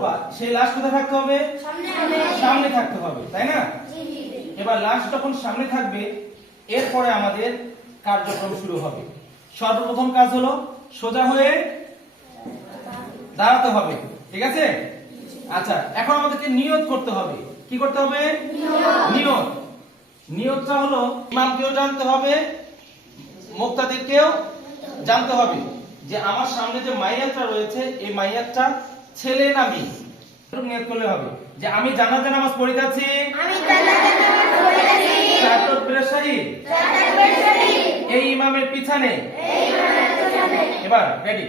করবা সেই লাশ কোথায় থাকতে হবে? সামনে থাকতে হবে, তাই না? এবার লাশ যখন সামনে থাকবে এরপরে আমাদের কার্যক্রম শুরু হবে। সর্বপ্রথম কাজ হলো সোজা হয়ে দাঁড়াতে হবে, ঠিক আছে? আচ্ছা, এখন আমাদেরকে নিয়ত করতে হবে। কি করতে হবে? নিয়ত। নিয়তটা হলো ইমামকেও জানতে হবে, মুক্তাদিরকেও জানতে হবে যে আমার সামনে যে মাইয়াতটা রয়েছে এই মাইয়াতটা ছেলে না মেয়ে। নিয়ত করলে হবে যে আমি জানাজা নামাজ পড়িতেছি, চার তাকবীরের সহিত এই ইমামের পিছনে। এবার রেডি,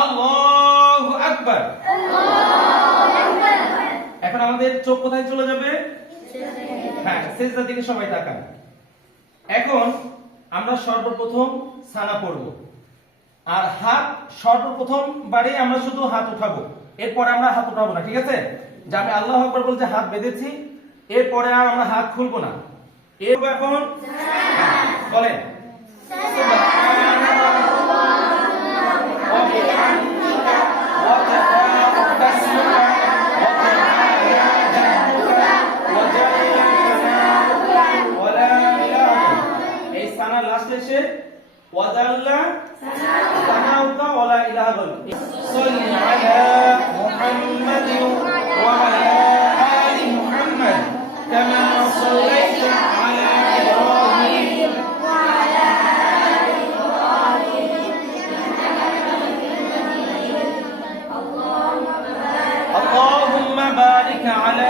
আল্লাহু আকবার। এখন আমাদের চোখ কোথায় চলে যাবে? হ্যাঁ, সিজদার দিকে সবাই তাকান। এখন আমরা সর্বপ্রথম সানা পড়ব, আর হাত সর্বপ্রথম বারে আমরা শুধু হাত উঠাবো, এরপরে আমরা হাত উঠাবো না, ঠিক আছে? যে আমি আল্লাহু আকবার বলতে হাত বেঁধেছি, এরপরে আর আমরা হাত খুলবো না। এরপর এখন বলেন এই সানা লাস্টে এসে ওয়াদাল্লা সানাউকা ওয়ালা ইলাহা ইল্লাল্লাহ সাল্লি আলা মুহাম্মাদিন ওয়া আলা আলি মুহাম্মাদ কামা সাল্লাইতা আলা ইব্রাহিম ওয়া আলা আলি ইব্রাহিম আল্লাহুম্মা বারিক আলা